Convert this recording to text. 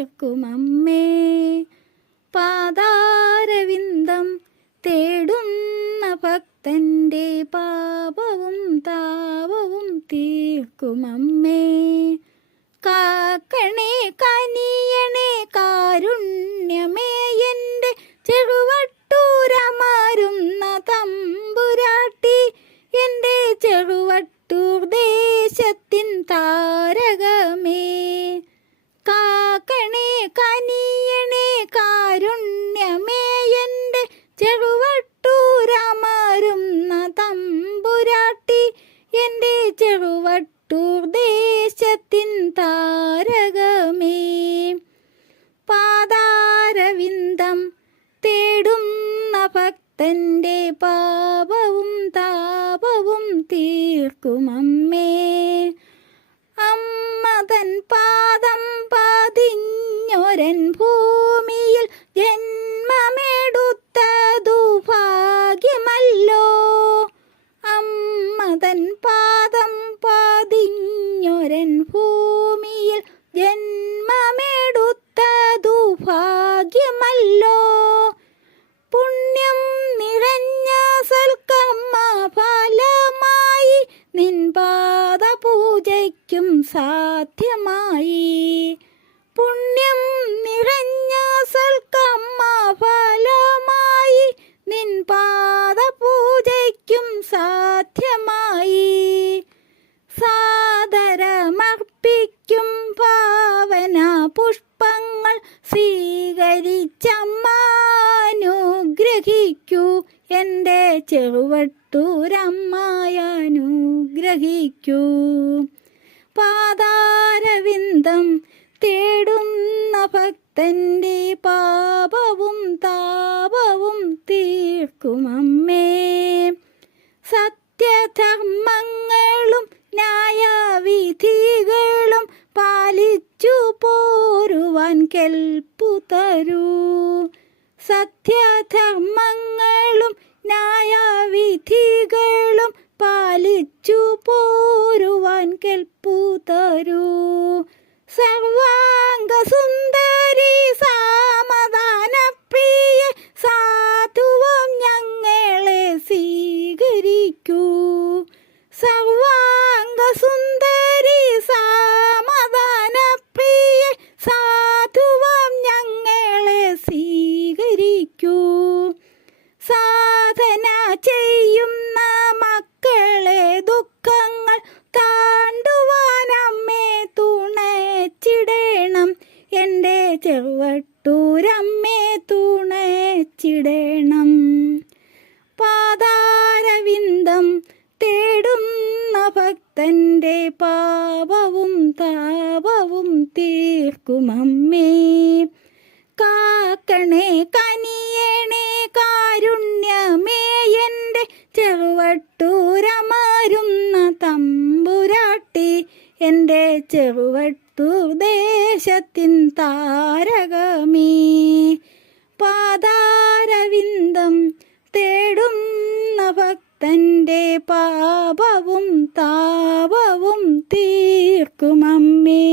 കേൾക്കുമമ്മേ പാതാരവിന്ദം തേടുന്ന ഭക്തന്റെ പാപവും താപവും തീർക്കുമമ്മേ കാക്കണേ കനി താരകമേ. പാതാരവിന്ദം തേടുന്ന ഭക്തന്റെ പാപവും താപവും തീർക്കുമമ്മേ. അമ്മതൻ പാദം പതിഞ്ഞൊരൻ ഭൂമിയിൽ ജന്മമെടുത്ത ദുഭാഗ്യമല്ലോ അമ്മ തൻ പാദം പതിഞ്ഞൊരൻ ഭൂമിയിൽ ജന്മമെടുത്തതു ഭാഗ്യമല്ലോ. പുണ്യം നിറഞ്ഞ സൽക്കർമ്മ ഫലമായി നിൻ പാദപൂജയ്ക്കും സാധ്യമായി. പുണ്യം നിറഞ്ഞ ചെറുവട്ടൂരമ്മായനുഗ്രഹിക്കൂ പാതാരവിന്ദം തേടുന്ന ഭക്തന്റെ പാപവും താപവും തീർക്കുമമ്മേ. സത്യധർമ്മങ്ങളും ന്യായവിധികളും പാലിച്ചു പോരുവാൻ കെൽപ്പു തരൂ. സത്യധർമ്മങ്ങളും ന്യായവിധികളും പാലിച്ചു പോരുവാൻ കെൽപ്പു തരൂ സർവാംഗ സുന്ദരി സാമദാന പ്രിയ സാധുവം ഞങ്ങളെ സ്വീകരിക്കൂ. സർവാംഗ സുന്ദരി സാമദാന പ്രിയ സാധുവം ഞങ്ങളെ സ്വീകരിക്കൂ. ചെറുവട്ടൂരമ്മേ തുണച്ചിടണം പാതാരവിന്ദം തേടുന്ന ഭക്തന്റെ പാപവും താപവും തീർക്കുമമ്മേ. തന്റെ പാപവും താപവും തീർക്കുമമ്മേ